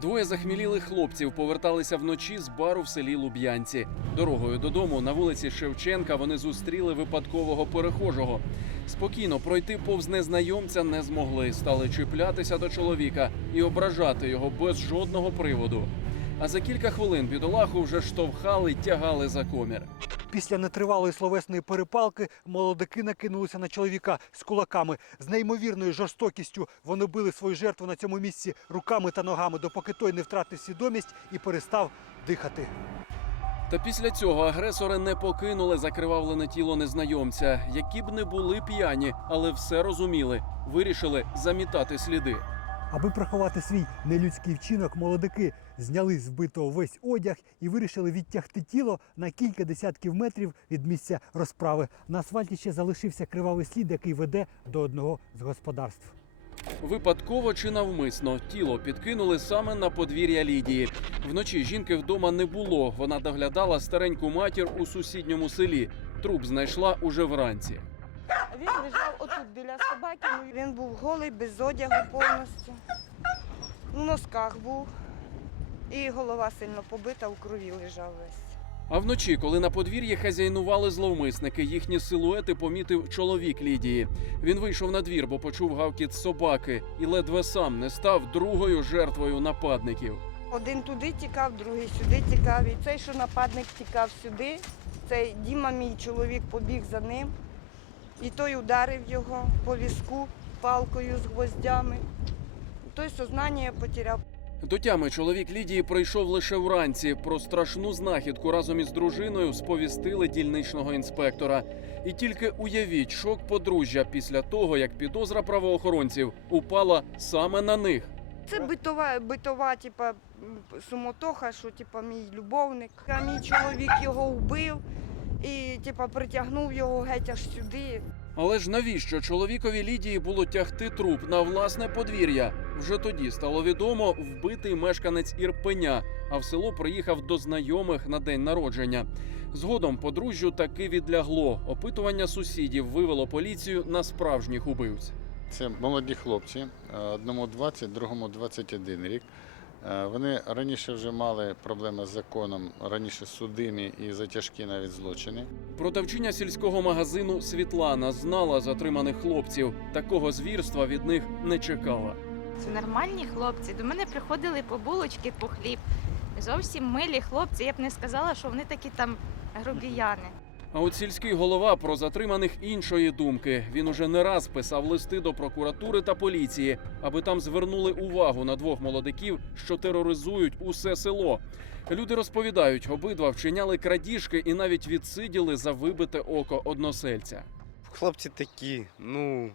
Двоє захмілілих хлопців поверталися вночі з бару в селі Луб'янці. Дорогою додому на вулиці Шевченка вони зустріли випадкового перехожого. Спокійно пройти повз незнайомця не змогли, стали чіплятися до чоловіка і ображати його без жодного приводу. А за кілька хвилин бідолаху вже штовхали тягали за комір. Після нетривалої словесної перепалки молодики накинулися на чоловіка з кулаками. З неймовірною жорстокістю вони били свою жертву на цьому місці руками та ногами, допоки той не втратив свідомість і перестав дихати. Та після цього агресори не покинули закривавлене тіло незнайомця, які б не були п'яні, але все розуміли, вирішили замітати сліди. Аби приховати свій нелюдський вчинок, молодики зняли з вбитого весь одяг і вирішили відтягти тіло на кілька десятків метрів від місця розправи. На асфальті ще залишився кривавий слід, який веде до одного з господарств. Випадково чи навмисно тіло підкинули саме на подвір'я Лідії. Вночі жінки вдома не було. Вона доглядала стареньку матір у сусідньому селі. Труп знайшла уже вранці. Він лежав отут біля собаки. ну, Він був голий, без одягу повністю. В носках був. І голова сильно побита, у крові лежав весь. А вночі, коли на подвір'ї хазяйнували зловмисники, їхні силуети помітив чоловік Лідії. Він вийшов на двір, бо почув гавкіт собаки і ледве сам не став другою жертвою нападників. Один туди тікав, другий сюди тікав. І цей, що нападник тікав сюди, цей Діма, мій чоловік, побіг за ним. І той ударив його по візку палкою з гвоздями. Той сознання потеряв. До тями чоловік Лідії прийшов лише вранці. Про страшну знахідку разом із дружиною сповістили дільничного інспектора. І тільки уявіть шок подружжя після того, як підозра правоохоронців упала саме на них. Це битова, битова, типа, м, суматоха, що типа мій любовник. А мій чоловік його вбив і типа притягнув його геть аж сюди. Але ж навіщо чоловікові Лідії було тягти труп на власне подвір'я? Вже тоді стало відомо вбитий мешканець Ірпеня, а в село приїхав до знайомих на день народження. Згодом подружжю таки відлягло. Опитування сусідів вивело поліцію на справжніх убивць. Це молоді хлопці, е, одному 20, другому 21 рік. Е, Вони раніше вже мали проблеми з законом, раніше судимі і за тяжкі навіть злочини. Продавчиня сільського магазину Світлана знала затриманих хлопців. Такого звірства від них не чекала. Це нормальні хлопці. До мене приходили по булочки, по хліб. Зовсім милі хлопці. Я б не сказала, що вони такі там грубіяни. А от сільський голова про затриманих іншої думки. Він уже не раз писав листи до прокуратури та поліції, аби там звернули увагу на двох молодиків, що тероризують усе село. Люди розповідають, обидва вчиняли крадіжки і навіть відсиділи за вибите око односельця. Хлопці такі, ну,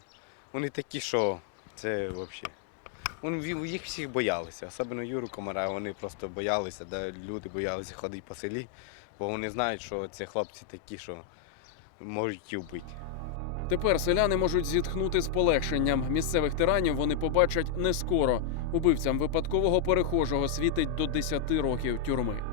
вони такі, що це взагалі. Вони їх всіх боялися, особливо Юру Комара, вони просто боялися, де люди боялися ходити по селі, бо вони знають, що ці хлопці такі, що можуть і вбити. Тепер селяни можуть зітхнути з полегшенням. Місцевих тиранів вони побачать не скоро. Убивцям випадкового перехожого світить до 10 років тюрми.